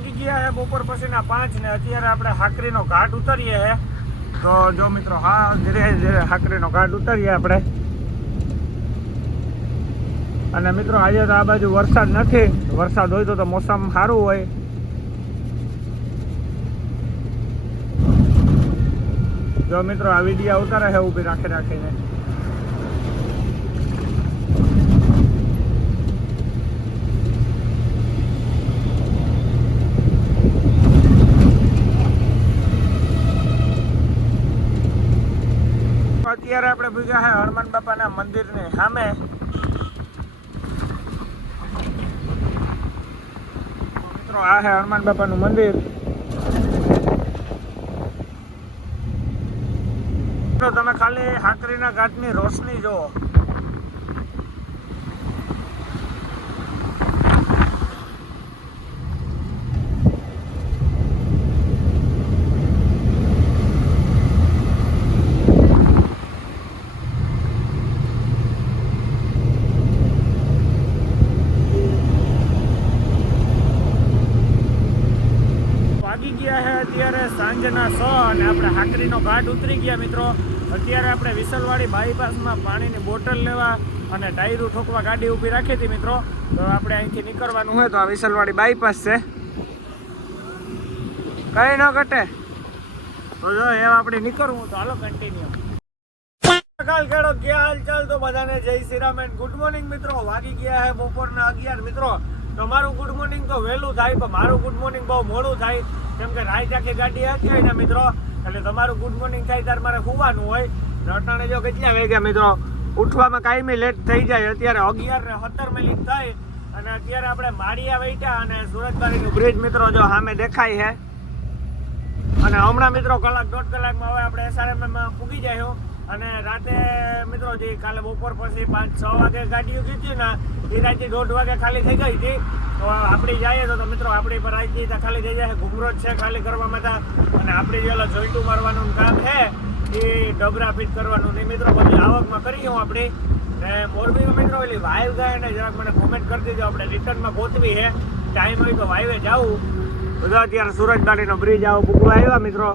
વાગી ગયા છે બપોર પછીના 5 ને અત્યારે આપણે હાકરીનો ઘાટ ઉતરીએ છે. તો જો મિત્રો હા ધીરે ધીરે હાકરીનો ઘાટ ઉતરીએ આપણે. અને મિત્રો આજે તો આ બાજુ વરસાદ નથી. વરસાદ હોય તો મોસમ સારું હોય. જો મિત્રો આ વિડીયો ઉતારે છે ઊભી રાખીને. અત્યારે આપણે ભૂગ્યા છે હનુમાન બાપાના મંદિરની સામે. મિત્રો આ છે હનુમાન બાપાનું મંદિર. તમે ખાલી હાકરીના ઘાટની રોશની જુઓ. વાગી ગયા છે અત્યારે સાંજના 6 અને આપણે હાકરીનો ઘાટ ઉતરી ગયા મિત્રો. અત્યારે આપણે વિસલવાડી બાયપાસમાં પાણીની બોટલ લેવા અને ટાયરું ઠોકવા ગાડી ઊભી રાખી હતી મિત્રો. તો આપણે અહીંથી નીકળવાનું હોય તો આ વિસલવાડી બાયપાસ છે, કઈ ન ઘટે. તો જો એવા આપણે નીકળવું તો હાલો કન્ટિન્યુ. ખેડો ક્યાં હાલચાલ? તો બધાને જય Shri Ram and good morning મિત્રો. વાગી ગયા છે બપોરના 11 મિત્રો. તમારું ગુડ મોર્નિંગ તો વહેલું થાય પણ મારું ગુડ મોર્નિંગ બહુ મોડું થાય, કેમ કે રાત આખી ગાડી હતી હોય ને મિત્રો. એટલે તમારું ગુડ મોર્નિંગ થાય ત્યારે મારે સુવાનું હોય. અટાણે જો કેટલા વાગ્યા મિત્રો, ઉઠવામાં કાયમી લેટ થઈ જાય. અત્યારે 11:17 થાય અને અત્યારે આપણે માળિયા વૈઠા અને સુરતબારીનું બ્રિજ મિત્રો જો સામે દેખાય છે. અને હમણાં મિત્રો કલાક 1.5 કલાકમાં હવે આપણે SRM પૂગી જાય. અને રાતે મિત્રો જે કાલે બપોર પછી 5-6 વાગે ગાડીઓ કીધી ને એ રાતે 1:30 વાગે ખાલી થઈ ગઈ હતી. તો આપણી જઈએ તો મિત્રો આપણી પર આવી જઈએ ખાલી થઈ જાય. ઘુમરો જ છે ખાલી કરવામાં હતા. અને આપણી જે જોઈન્ટું મારવાનું કામ છે એ ડબરા ફિટ કરવાનું નહીં મિત્રો. બધી આવકમાં કરી હું આપણી ને મોરબીમાં મિત્રો એલી વાઈવ ગાય ને જરાક મને કોમેન્ટ કરી દીધો. આપણે રિટર્નમાં ગોતવી છે, ટાઈમ હોય તો વાઈવે જવું. બધા અત્યારે સુરતબારીનો બ્રિજ આવો પૂગવા આવ્યા મિત્રો.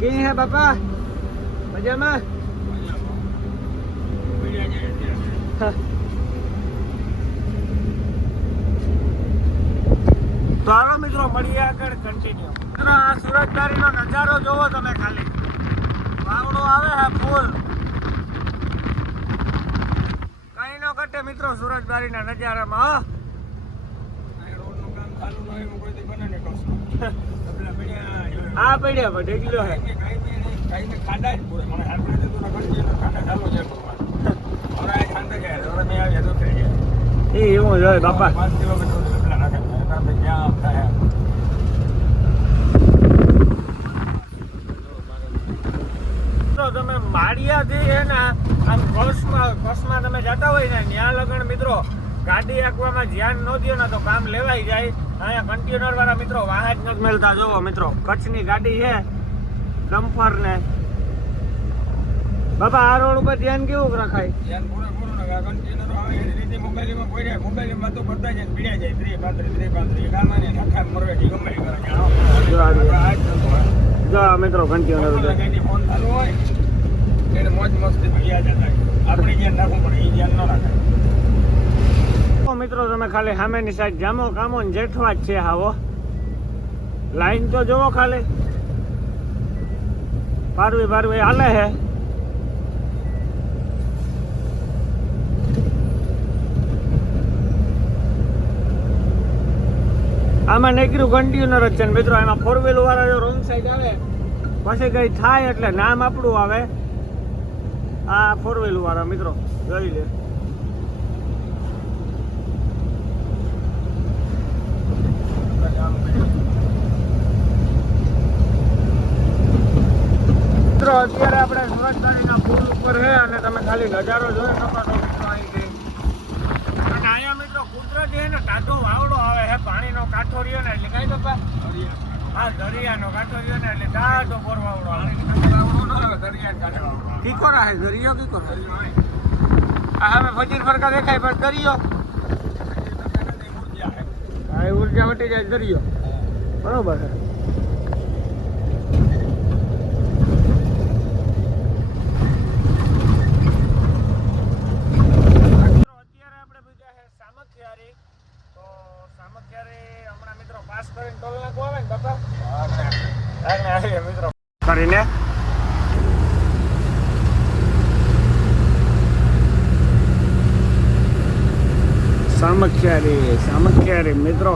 કી હે બાપા મજામાં? તો હાલો મિત્રો મળીએ આગળ કન્ટિન્યુ. મિત્રો આ સુરતબારીનો નજારો જોવો તમે ખાલી. વાવડો આવે છે ફૂલ, કઈ ન ઘટે મિત્રો સુરતબારીના નજારામાં. હા પડ્યા પણ ઢેકલો હે એવું જ હોય બાપા. તો તમે માળિયાથી છે ને આમ કચ્છમાં તમે જતા હોય ને ત્યાં લગણ મિત્રો ગાડી આંકવામાં ધ્યાન ન દો ને તો કામ લેવાઈ જાય. અહીંયા કન્ટેનર વાળા મિત્રો વાહન જ નથી મળતા. જોવો મિત્રો કચ્છની ગાડી છે ડમ્ફર ને. બાપા આ રોડ ઉપર ધ્યાન કેવું રખાય? ધ્યાન પૂરેપૂરું ને કન્ટેનર આવે એની રીતે મોબાઈલમાં પડ્યા, મોબાઈલમાં તો પડતા જાય પીડ્યા જાય 30-35 ગામમાં ને નખા મરવેથી ગમે કરે. જો મિત્રો કન્ટેનર ફોન ચાલુ હોય એને મોજ મસ્તી ભૈયા જતા આપણે ધ્યાન રાખવું પડે, એ ધ્યાન ન રાખાય. મિત્રો તમે ખાલી સામેની સાઈડ જામો કામો ને જેઠવા જ છે. હાવો લાઈન તો જોવો ખાલી, પારવી હાલે છે. આમાં નીકળ્યું કન્ટેનર જ છે ને મિત્રો. એમાં 4 વ્હીલ વાળા જો રોંગ સાઈડ આવે પછી કઈ થાય એટલે નામ આપણું આવે. આ 4 વ્હીલ વાળા મિત્રો જોઈ લે. મિત્રો અત્યારે આપણે સુરતબારીના પુલ ઉપર છે અને તમે ખાલી નજારો જોઈ શકો છો મિત્રો અહીંથી. અને અહીંયા મિત્રો કુદરતી છે ને ટાઢો વાવડો આવે છે. પાણીનો કાંઠો રહ્યો ને એટલે કઈ બાપા હા દરિયાનો કાંઠો રહ્યો ને એટલે ટાઢો વાવડો આવે. કીકોરા હે દરિયો કીકોરા. આ હવે ફજીર ફરકા દેખાય પણ દરિયો હા એવું જ્યાં વટી જાય દરિયો. બરોબર છે. અત્યારે આપણે ભેગા છે સામખિયારી. તો સામખિયારી હમણાં મિત્રો પાસ કરીને ટોલ નાખવા આવે ને બાપા મિત્રો કરીને સામખિયારી મિત્રો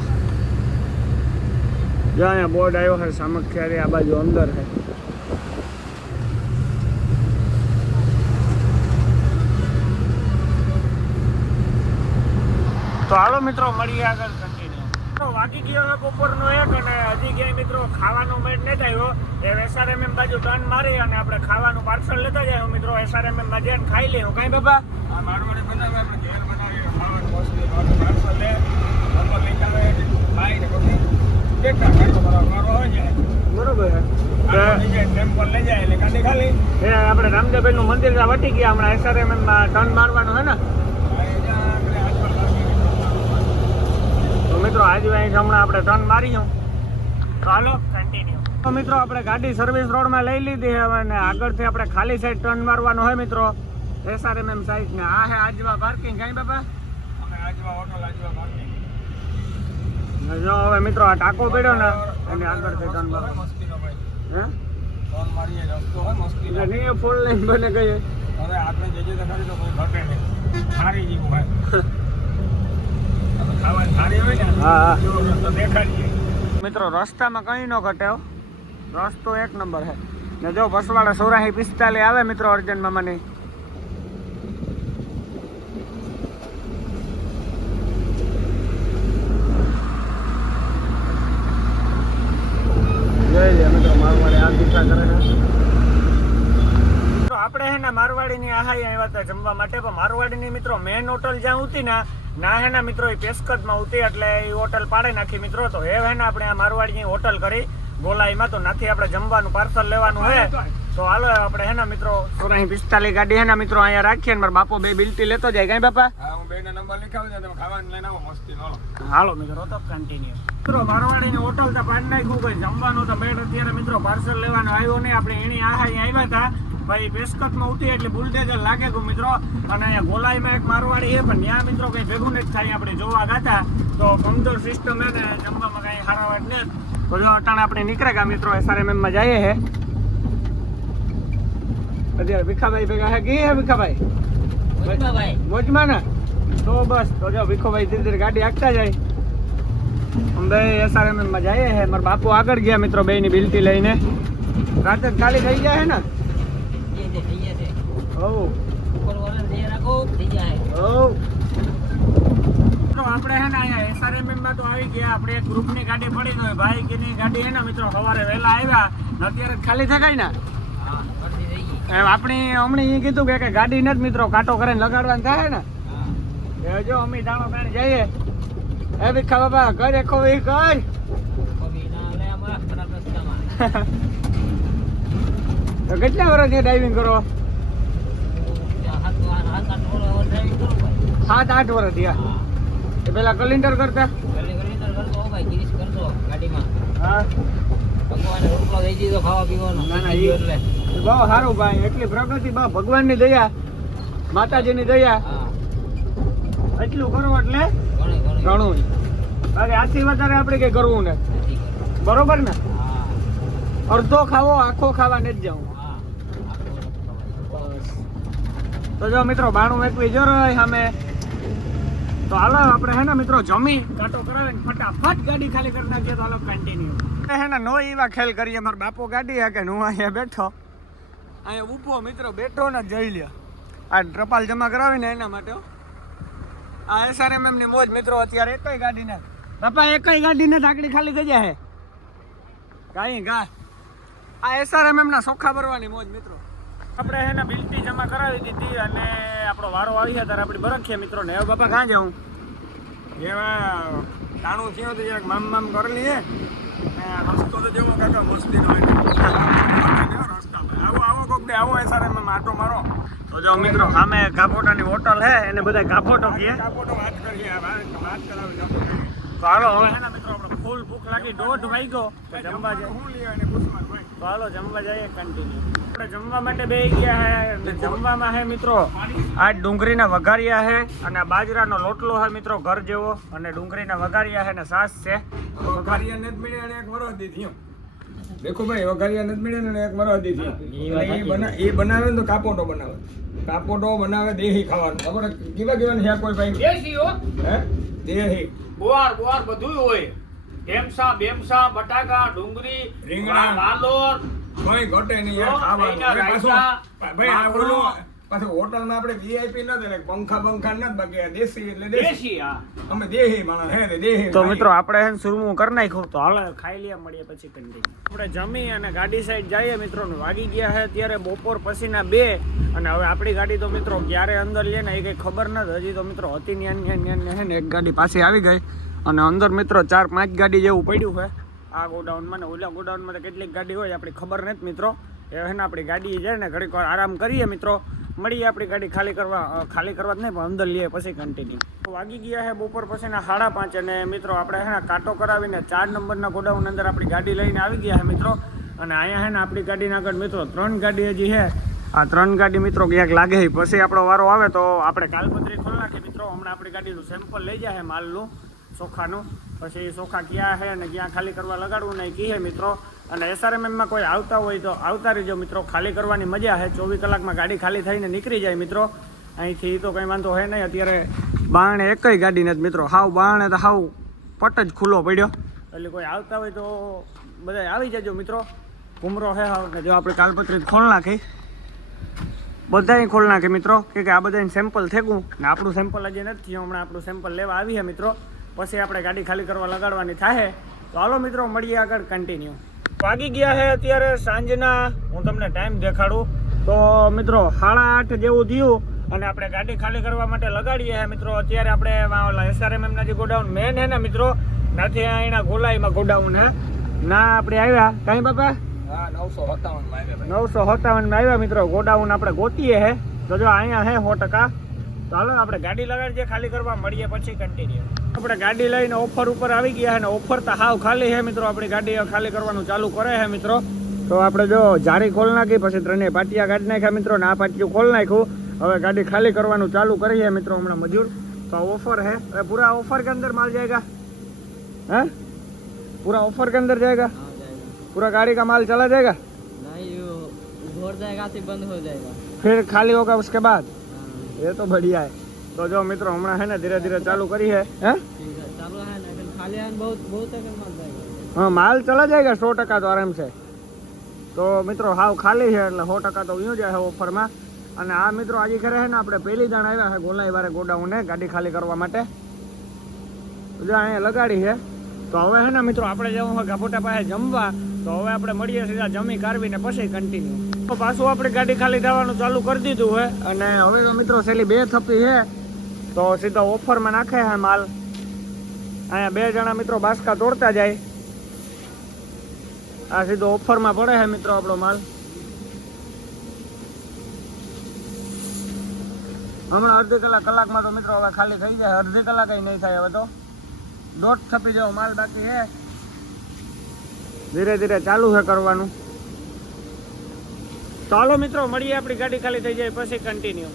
જો અહીંયા બોર્ડ આવ્યો છે સામખિયારી. આ બાજુ અંદર છે. તો હાલો મિત્રો મળીએ આગળ કન્ટિન્યુ. વાગી ગયો છે બપોરનો 1 અને હજી ક્યાંય મિત્રો ખાવાનો મેળ નથી આવ્યો. એ SRMM બાજુ ટર્ન મારી અને આપણે ખાવાનું પાર્સલ લેતા જાય મિત્રો. SRMM માં જઈને ખાઈ લેવું. કાંઈ બાપા આ મારવાડી બનાવે આપણે ઘેર બનાવીએ ખાવાનું મોસ્ટલી પાર્સલ લે નંબર લઈ આવે ખાઈ ને પછી કેટલા ઘરનો મારો હોય જાય. બરોબર ટેમ્પલ લઈ જાય એટલે ગાડી ખાલી એ આપણે રામદેવભાઈ નું મંદિર વટી ગયા. હમણાં SRMM માં ટર્ન મારવાનું છે ને. મિત્રો આજે હમણાં આપણે ટર્ન મારીશું. તો હાલો કન્ટિન્યુ. તો મિત્રો આપણે ગાડી સર્વિસ રોડમાં લઈ લીધી છે અને આગળથી આપણે ખાલી સાઈડ ટર્ન મારવાનો હોય મિત્રો SRMM સાઈડ ને. આ હે આજવા પાર્કિંગ. કાંઈ બાપા અમે આજવા હોટલ આજવા પાર્કિંગ. જો હવે મિત્રો આ ટાંકો પડ્યો ને અને આગળથી ટર્ન મારો મસ્તીનો ભાઈ હે ટર્ન મારીએ રસ્તો હોય મસ્તીનો. નહીં ફોર લાઈન બને ગઈ. અરે આપણે જજે તો ખરી તો કોઈ ઘટે નહીં. સારી જીવું ભાઈ. મિત્રો રસ્તામાં કઈ નો ઘટે. રસ્તો 1 નંબર છે ને. જો બસવાળા 8445 આવે મિત્રો અર્જન મામાની. મિત્રો મારવાડી આ દીકરા કરે છે. તો આપણે હે ને મારવાડીની આહાઈ આવ્યા હતા જમવા માટે. પણ મારવાડીની મિત્રો મેન હોટલ જ્યાં ઉતી ને ના હે ને મિત્રો એ પેસ્કતમાં ઉતી એટલે એ હોટલ પાડી નાખી મિત્રો. તો હે ને આપણે આ મારવાડીની હોટલ કરી ગોલાઈમાં. તો નાથી આપણે જમવાનું પાર્સલ લેવાનું હે. તો હાલો આપણે હે ને મિત્રો 8445 ગાડી હે ને મિત્રો અહીંયા રાખીએ ને મારા બાપો 2 બિલટી લેતો જાય. કાંઈ બાપા હા હું 2 ના નંબર લખાવી દઉં. તમે ખાવાનું લઈને આવો મસ્તી હાલો. હાલો મિત્રો તો કન્ટિન્યુ. મિત્રો મારવાડીની હોટલ તો પાડી નાખ્યું. કોઈ જમવાનું તો બેડ અત્યારે મિત્રો પાર્સલ લેવાનું આવ્યો નહીં. આપણે એની આહાઈ આવ્યા હતા ભાઈ પેસ્કતમાં ઉઠી એટલે બુલડેઝર લાગે ગયું મિત્રો. અને અહીંયા ગોલાઈમાં એક મારવાડી છે પણ ત્યાં મિત્રો કંઈ ભેગું નથી થાય. આપણે જોવા ગાતા તો કમજોર સિસ્ટમ હે ને જમવામાં કાંઈ સારા વાત નથી. તો જો અટાણે આપણે નીકળે ગયા મિત્રો SRMM માં જઈએ છે. અત્યારે ભીખાભાઈ ભેગા હે ગઈ હે ભીખાભાઈ મોજમાં ને. તો બસ તો જો ભીખોભાઈ ધીરે ધીરે ગાડી હાંકતા જાય. અમે SRMM માં જઈએ છે. મારા બાપુ આગળ ગયા મિત્રો 2 ની બિલટી લઈને. રાતે ખાલી થઈ જાય હે ને. આપણે હે ને અહીંયા SRMM માં તો આવી ગયા. આપણે એક ગ્રુપની ગાડી પડી ગઈ ભાઈ કે ની ગાડી હે ને મિત્રો સવારે વહેલા આવ્યા અત્યારે ખાલી થકાય ને. આપણી હમણાં એ કીધું કે ગાડી નથી મિત્રો કાંટો કરીને લગાડવાનું થાય ને. જો અમે દાણો પાણી જઈએ. એ ભીખા બાબા ઘર એકો કર તો કેટલા વર્ષથી ડ્રાઇવિંગ કરો? 7-8 વર્ષ થયા. એ પેલા કલિન્ટર કરતા બહુ સારું ભાઈ. એટલી પ્રગતિ ભગવાન ની દયા માતાજી ની દયા એટલું કરવું એટલે ઘણું. આથી વધારે આપણે કઈ કરવું ને. બરોબર ને. અડધો ખાવો આખો ખાવા નથી જવું. તો જો મિત્રો 92 જો સામે. તો હાલો આપણે હે ને મિત્રો જમી કાંટો કરાવીને ફટાફટ ગાડી ખાલી કરી નાખીએ. તો હાલો કન્ટિન્યુ. હે ને નો એવા ખેલ કરીએ. મારો બાપો ગાડી હે કે હું અહીંયા બેઠો અહીંયા ઊભો મિત્રો બેઠો ને જઈ લ્યો. આ ટપાલ જમા કરાવીને એના માટે આ SRMM ની મોજ મિત્રો. અત્યારે એકઈ ગાડી ને બાપા એકઈ ગાડી ને ઢાકડી ખાલી થઈ જાય કાંઈ ગા. આ SRMM ના સોખા ભરવાની મોજ મિત્રો. આપણે હે ને બિલટી જમા કરાવી દીધી અને આપણો વારો આવી ગયા ત્યારે આપણે બરખીએ મિત્રો ને. હવે બાપા ક્યાં જાઉં એવા ટાણું થયો તો જરાક મામ કરી લઈએ. રસ્તો તો જેવો કાકા મસ્તીનો આવો કોક દે આવો SRMM આટો મારો. તો જો મિત્રો સામે કાપોટાની હોટલ હે એને બધા કાપોટો કહે. કાપોટો વાત કરીએ વાત કરાવી તો હાલો હવે હે ને મિત્રો આપણે ફૂલ ભૂખ લાગી 1:30 વાગ્યો તો જમવા જાય. હું લઈ અને પૂછવાનું ભાઈ. તો હાલો જમવા જઈએ કન્ટિન્યુ. આપણે જમવા માટે બેસી ગયા હે અને જમવામાં હે મિત્રો આ ડુંગળીના વઘારિયા હે અને આ બાજરાનો લોટલો હે મિત્રો ઘર જેવો અને ડુંગળીના વઘારિયા હે ને સાસ છે. વઘારિયા નથી મળ્યા અને એક વરસ દી થયો. દેખો ભાઈ વઘારિયા નથી મળ્યા ને એક વરસ દી થયો. એ બનાવે ને તો કાપોટો બનાવે. કાપોટો બનાવે દેહી ખાવાનું. ખબર કેવા કેવા છે કોઈ ભાઈ? દેશી હો. હે દેહી બોર બધું હોય. બેમસા બટાકા ડુંગળી રીંગણા. વાલોર કોઈ ઘટે નહીં યાર ખાવાનું. એના રાયતા, ભાઈ આ ભાખરો. ઓલું પાછું હોટલમાં આપણે વીઆઈપી નથી ને પંખા નથી બાકી આ દેશી એટલે દેશી. દેશી હા. અમે દેહી માણસ હે ને દેહી તો મિત્રો આપણે હે ને સુરમું કરી નાખ્યું તો હાલો ખાઈ લઈએ મળીએ પછી કન્ટિન્યુ. આપણે જમી અને ગાડી સાઈડ જઈએ મિત્રો ને વાગી ગયા છે અત્યારે બપોર પછીના 2 અને હવે આપણી ગાડી તો મિત્રો ક્યારે અંદર લે ને એ કંઈ ખબર નથી. હજી તો મિત્રો હતી ને એક ગાડી પાછી આવી ગઈ અને અંદર મિત્રો 4-5 ગાડી જેવું પડ્યું છે આ ગોડાઉનમાં ને ઓલા ગોડાઉનમાં તો કેટલીક ગાડી હોય આપણી ખબર નથી મિત્રો. એ હે ને આપણી ગાડી જાય ને ઘડીક વાર આરામ કરીએ મિત્રો, મળીએ આપણી ગાડી ખાલી કરવા જ નહીં પણ અંદર લઈએ પછી કન્ટિન્યુ. વાગી ગયા છે બપોર પછીના 5:30 અને મિત્રો આપણે હે ને કાંટો કરાવીને 4 નંબરના ગોડાઉન અંદર આપણી ગાડી લઈને આવી ગયા છે મિત્રો. અને અહીંયા હે ને આપણી ગાડીના આગળ મિત્રો 3 ગાડી હજી છે. આ 3 ગાડી મિત્રો ક્યાંક લાગે પછી આપણો વારો આવે તો આપણે કાલપત્રી ખોલી નાખીએ મિત્રો. હમણાં આપણી ગાડીનું સેમ્પલ લઈ જાય માલનું ચોખાનું, પછી ચોખા ક્યાં છે અને ક્યાં ખાલી કરવા લગાડવું નહીં કીએ મિત્રો. અને SRMમાં કોઈ આવતા હોય તો આવતા રહેજો મિત્રો, ખાલી કરવાની મજા છે. 24 કલાકમાં ગાડી ખાલી થઈને નીકળી જાય મિત્રો અહીંથી. તો કંઈ વાંધો હોય નહીં. અત્યારે બારણે એકય ગાડી નથી મિત્રો, હાવ બારણે તો હાવ પટ જ ખુલ્લો પડ્યો. એટલે કોઈ આવતા હોય તો બધા આવી જજો મિત્રો. ઘૂમરો છે હાવ ને જો આપણે કાલપત્રી ખોલ નાખી, બધાય ખોલ નાખી મિત્રો કે આ બધાને સેમ્પલ થેગું ને આપણું સેમ્પલ હજી નથી થયું. હમણાં આપણું સેમ્પલ લેવા આવીએ મિત્રો, પછી આપણે ગાડી ખાલી કરવા લગાડવાની થાય. તો હાલો મિત્રો મળીએ આગળ કન્ટિન્યુ. વાગી ગયા છે અત્યારે સાંજના, હું તમને ટાઈમ દેખાડું તો મિત્રો 8:30 જેવું થયું અને આપણે ગાડી ખાલી કરવા માટે લગાડીએ છે મિત્રો. અત્યારે આપણે SRMના જે ગોડાઉન મેન છે ને મિત્રો, નથી અહીંના ગોલાઈમાં ગોડાઉન હે ના આપણે આવ્યા કઈ બાપા હા 957 માં આવ્યા 957 માં આવ્યા મિત્રો. ગોડાઉન આપણે ગોતીએ છે તો જો અહીંયા છે 100%. તો હાલો આપણે ગાડી લગાડીએ ખાલી કરવા, મળીએ પછી કન્ટિન્યુ. આપણે ગાડી લઈને ઓફર ઉપર આવી ગયા છે ને ઓફર તો હાવ ખાલી છે મિત્રો. આપણી ગાડી ખાલી કરવાનું ચાલુ કરે છે મિત્રો. તો આપણે જો જારી ખોલ નાખી, પછી 3 પાટિયા કાઢી નાખ્યા મિત્રો ને આ પાટિયું ખોલ નાખ્યું. હવે ગાડી ખાલી કરવાનું ચાલુ કરીએ મિત્રો હમણાં મજૂર. તો ઓફર है पूरा ऑफर के अंदर माल जाएगा है, पूरा ऑफर के अंदर जाएगा, पूरा गाड़ी का माल चला जाएगा नहीं, भर जाएगा तो बंद हो जाएगा, फिर खाली होगा उसके बाद. ये तो बढ़िया है. तो जो मित्रों हमारा है ना धीरे धीरे चालू करी है ठीक है चालू है ना, लेकिन खाली है बहुत बहुत तक माल जाएगा. हाँ माल चला जाएगा 100% तो आराम से. तो મિત્રો હાવ ખાલી છે એટલે 100% તો યું જાય ઓફર માં. અને આ મિત્રો આજે ખરે છે ને આપણે પહેલી દાણ આવ્યા છે ગોલાઈ વારે ગોડાઉને ગાડી ખાલી કરવા માટે. જો અહીંયા લગાડી છે. તો હવે છે ને મિત્રો આપણે જવું હોય ગાપોટા પાસે જમવા. તો હવે આપણે મળીએ સીધા જમી કારવીને પછી કન્ટિન્યુ. તો પાછું આપણે ગાડી ખાલી થવાનું ચાલુ કરી દીધું હોય અને હવે તો મિત્રો છેલ્લી 2 થપ્પી છે તો સીધા ઓફરમાં નાખે છે માલ. અહીંયા 2 જણા મિત્રો બાસકા તોડતા જાય. આ સીધો ઓફરમાં પડે છે મિત્રો આપણો માલ. હમણાં અડધી કલાકમાં તો મિત્રો હવે ખાલી થઈ જાય. અડધી કલાક નહીં થાય હવે તો 1.5 થપ્પી જેવો માલ બાકી છે. ધીરે ધીરે ચાલુ છે કરવાનું. ચાલો મિત્રો મળીએ, આપણી ગાડી ખાલી થઈ જાય પછી કન્ટિન્યુ.